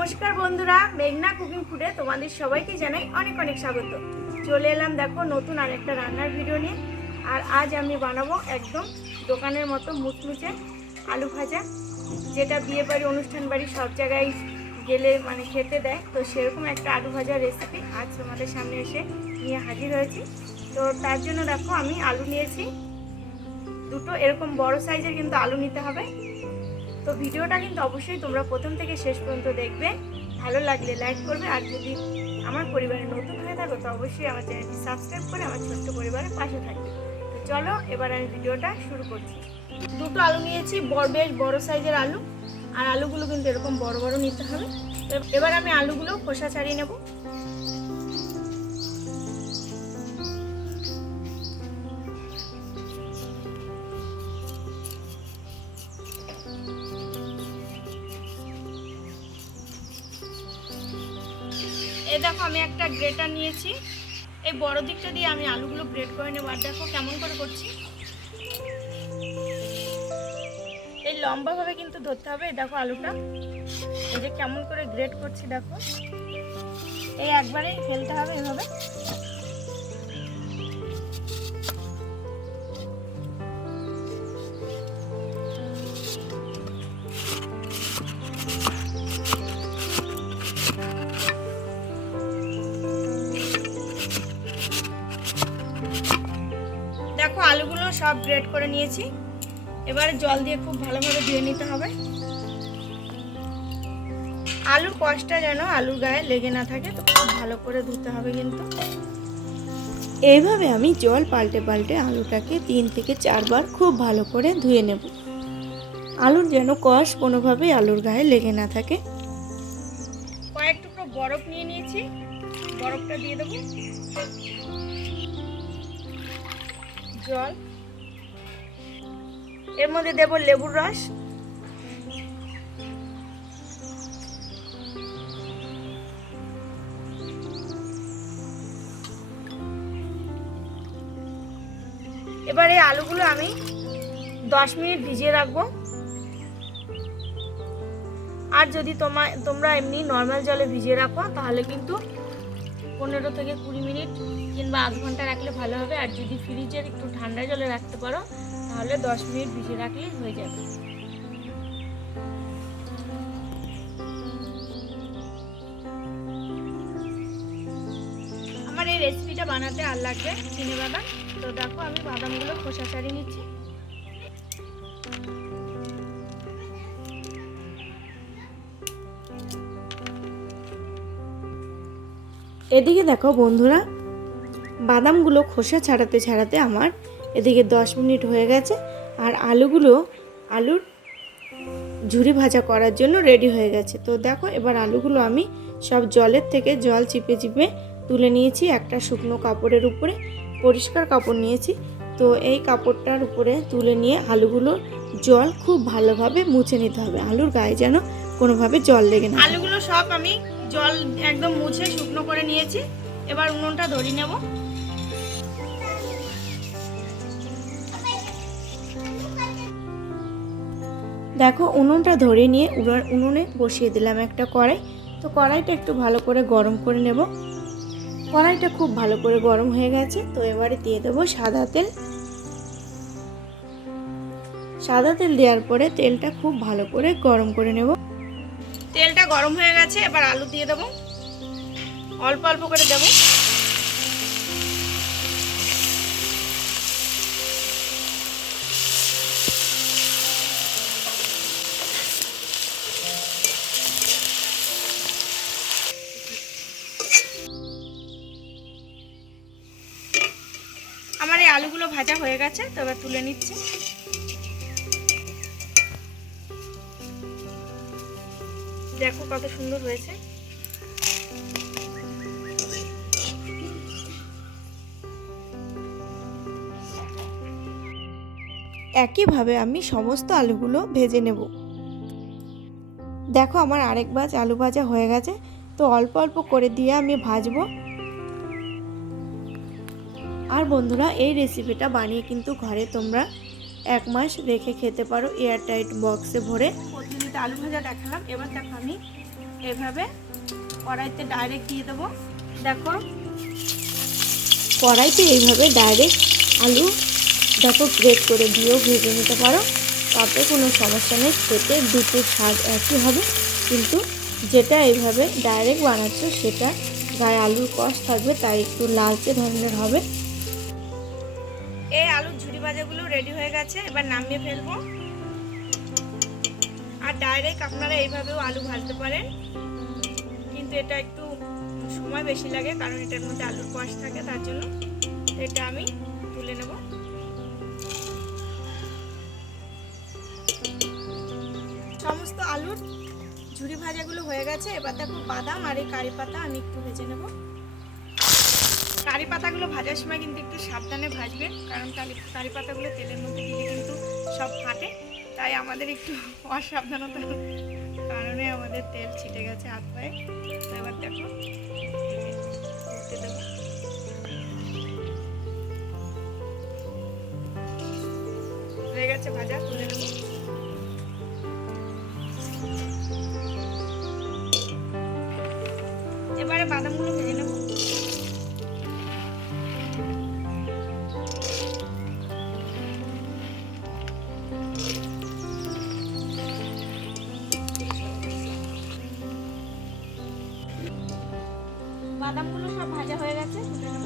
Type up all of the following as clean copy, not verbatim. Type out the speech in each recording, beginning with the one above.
नमस्कार बंधुरा मेघना कुकिंग फुडे तुम्हारे सबाइके जानाई अनेक अनेक स्वागत। चले एलाम देखो नतून आरेकटा रान्नार भिडियो निये। और आज आमी बानाबो एकदम दोकानेर मतो मुचमुचे आलू भाजा, जेटा बिये बाड़ी अनुष्ठान बाड़ी सब जायगाय गेले माने खेते देय। तो सेरकम एकटा आलू भाजा रेसिपि आज तोमादेर सामने एसे निये हाजिर हयेछि। तो तार जोन्नो देखो आमी आलू नियेछि दुटो, एरकम बड़ो साइजेर किन्तु आलू निते हबे। तो भिडियोटा किन्तु अवश्यई तोमरा प्रथम थेके शेष पर्यन्त देखबे, भालो लागले लाइक करबे। और यदि आमार परिवारे नतुन हये थाको तो अवश्यई आमार चैनेलटी सबस्क्राइब करे आमार छोट्ट परिवारेर पाशे थाकबे। तो चलो एबार आमि भिडियोटा शुरू करछि। दुटो आलू नियेछि, बेश बड़ो साइजेर आलू। और आलूगुलो किन्तु एरकम बड़ो बड़ो निते हबे। एबार आमि आलूगुलो खोसा छाड़िये नेब। देखो आमी एक ग्रेटार निয়েছি, এই বড় দিকটা দিয়ে আমি আলুগুলো গ্রেট করে নেব। আর দেখো কেমন করে করছি, এই লম্বা ভাবে কিন্তু ধরতে হবে। দেখো আলুটা এই যে কেমন করে গ্রেট করছি, দেখো এই একবারেই ফেলতে হবে এভাবে। देखो आलूगुलो सब ग्रेट करे निয়েছি। এবারে জল দিয়ে খুব ভালোভাবে ধুয়ে নিতে হবে। আলুর কষটা যেন আলুর গায়ে লেগে না থাকে, তো খুব ভালো করে ধুতে হবে। কিন্তু এইভাবে আমি জল পাল্টে পাল্টে আলুটাকে 3 থেকে 4 বার খুব ভালো করে ধুয়ে নেব। আলুর যেন কষ কোনোভাবেই আলুর গায়ে লেগে না থাকে। কয়েক টুকরো বরফ নিয়ে নিয়েছি, বরফটা দিয়ে দেব। জল এর মধ্যে দেব লেবুর রস। এবারে আলুগুলো আমি 10 মিনিট ভিজিয়ে রাখবো। আর যদি তোমরা এমনি নরমাল জলে ভিজিয়ে রাখো তাহলে কিন্তু 15 থেকে 20 মিনিট কিংবা আধ ঘন্টা রাখলে ভালো হবে। আর যদি ফ্রিজের একটু ঠান্ডা জলে রাখতে পারো তাহলে 10 মিনিট ভিজিয়ে রাখলেই হয়ে যাবে। আমার এই রেসিপিটা বানাতে আর লাগবে চিনি বাদাম। তো দেখো আমি বাদামগুলো খোসা ছাড়িয়ে নিচ্ছি। এদিকে দেখো বন্ধুরা, বাদামগুলো খোসা ছাড়াতে ছাড়াতে আমার এদিকে 10 মিনিট হয়ে গেছে। আর আলুর ঝুরি ভাজা করার জন্য রেডি হয়ে গেছে। তো দেখো এবার আলুগুলো আমি সব জলের থেকে জল চিপে চিপে তুলে নিয়েছি। একটা শুকনো কাপড়ের উপরে পরিষ্কার কাপড় নিয়েছি। তো এই কাপড়টার উপরে তুলে নিয়ে আলুগুলো জল খুব ভালোভাবে মুছে নিতে হবে। আলুর গায়ে যেন কোনোভাবে জল লেগে না। আলুগুলো সব আমি জল একদম মুছে শুকনো করে নিয়েছি। এবার উনুনটা ধরিয়ে নেব। দেখো উনুনটা ধরে নিয়ে উনুনে বসিয়ে দিলাম একটা কড়াই। তো কড়াইটা একটু ভালো করে গরম করে নেব। কড়াইটা খুব ভালো করে গরম হয়ে গেছে। তো এবারে দিয়ে দেবো সাদা তেল। সাদা তেল দেওয়ার পরে তেলটা খুব ভালো করে গরম করে নেব। তেলটা গরম হয়ে গেছে, এবার আলু দিয়ে দেবো। অল্প অল্প করে দেবো। আমার এই আলুগুলো ভাজা হয়ে গেছে, তো এবার তুলে নিচ্ছি। দেখো কত সুন্দর হয়েছে। একইভাবে আমি সমস্ত আলুগুলো ভেজে নেব। দেখো আমার আরেক ভাজ আলু ভাজা হয়ে গেছে। তো অল্প অল্প করে দিয়ে আমি ভাজবো। আর বন্ধুরা এই রেসিপিটা বানিয়ে কিন্তু ঘরে তোমরা 1 মাস রেখে খেতে পারো এয়ারটাইট বক্সে ভরে। প্রতিদিন আলু ভাজা দেখালাম, এবার দেখো আমি এভাবে কড়াইতে ডাইরেক্ট দিয়ে দেবো। দেখো কড়াইতে এইভাবে ডাইরেক্ট আলু দেখো গ্রেট করে দিয়েও ভেজে নিতে পারো, তাতে কোনো সমস্যা নেই, খেতে দুটো স্বাদ একই হবে। কিন্তু যেটা এইভাবে ডাইরেক্ট বানাচ্ছ সেটা গায়ে আলুর কষ থাকবে, তাই একটু লালচে ধরনের হবে। এই আলুর ঝুরি ভাজাগুলো রেডি হয়ে গেছে, এবার নামিয়ে ফেলবো। আর ডাইরেক্ট আপনারা এইভাবেও আলু ভাজতে পারেন, কিন্তু এটা একটু সময় বেশি লাগে, কারণ এটার মধ্যে আলুর কষ থাকে, তার জন্য। এটা আমি তুলে নেব। সমস্ত আলুর ঝুরি ভাজাগুলো হয়ে গেছে। এবার দেখো বাদাম আর এই কারি পাতা আমি একটু ভেজে নেব। কারি পাতাগুলো ভাজার সময় কিন্তু একটু সাবধানে ভাজবেন, কারণ কারি পাতাগুলো তেলের মধ্যে দিলে কিন্তু সব ফাটে, তাই আমাদের একটু অসাবধানতার কারণে আমাদের তেল ছিটে গেছে হাত পায়ে। তো এবার দেখো উল্টে দেবো। হয়ে গেছে ভাজা, তুলে নেব। এবারে বাদামগুলো ভেজে নেব। বাদামগুলো সব ভাজা হয়ে গেছে, তুলে নেব।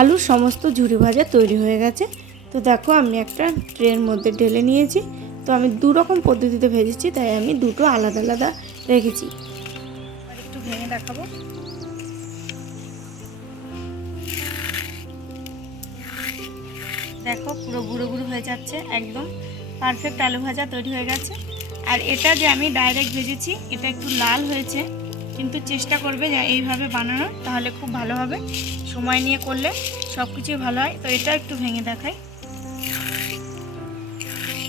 আলুর সমস্ত ঝুরি ভাজা তৈরি হয়ে গেছে। তো দেখো আমি একটা ট্রের মধ্যে ঢেলে নিয়েছি। তো আমি দু রকম পদ্ধতিতে ভেজেছি, তাই আমি দুটো আলাদা আলাদা রেখেছি। আর একটু ভেঙে দেখাবো। দেখো পুরো গুঁড়ো গুঁড়ো হয়ে যাচ্ছে, একদম পারফেক্ট আলু ভাজা তৈরি হয়ে গেছে। আর এটা যে আমি ডাইরেক্ট ভেজেছি, এটা একটু লাল হয়েছে, কিন্তু চেষ্টা করবে যে এইভাবে বানানোর, তাহলে খুব ভালো হবে। সময় নিয়ে করলে সব কিছুই ভালো হয়। তো এটা একটু ভেঙে দেখাই।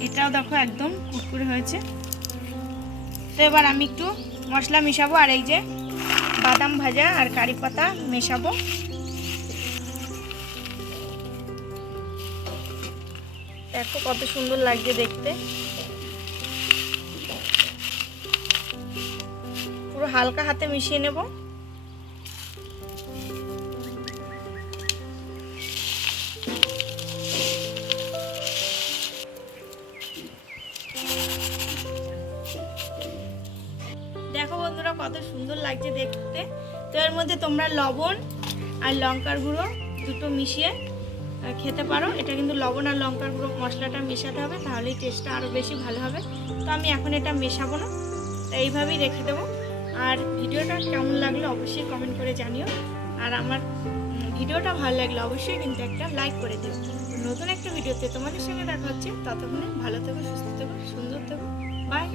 এটাও দেখো একদম কুরকুরে হয়েছে। তো এবার আমি একটু মশলা মেশাবো, আর এই যে বাদাম ভাজা আর কারি পাতা মেশাবো। দেখো কত সুন্দর লাগছে দেখতে। পুরো হালকা হাতে মিশিয়ে নেব। দেখো বন্ধুরা কত সুন্দর লাগছে দেখতে। তো এর মধ্যে তোমরা লবণ আর লঙ্কার গুঁড়ো দুটো মিশিয়ে খেতে পারো। এটা কিন্তু লবণ আর লঙ্কার গুঁড়ো মশলাটা মেশাতে হবে, তাহলেই টেস্টটা আরও বেশি ভালো হবে। তো আমি এখন এটা মেশাবো না, তো এইভাবেই রেখে দেবো। আর ভিডিওটা কেমন লাগলো অবশ্যই কমেন্ট করে জানিও। আর আমার ভিডিওটা ভালো লাগলে অবশ্যই কিন্তু একটা লাইক করে দিও। নতুন একটা ভিডিওতে তোমাদের সঙ্গে দেখা হচ্ছে। ততক্ষণে ভালো থেকো, সুস্থ থেকো, সুন্দর থেকো। বাই।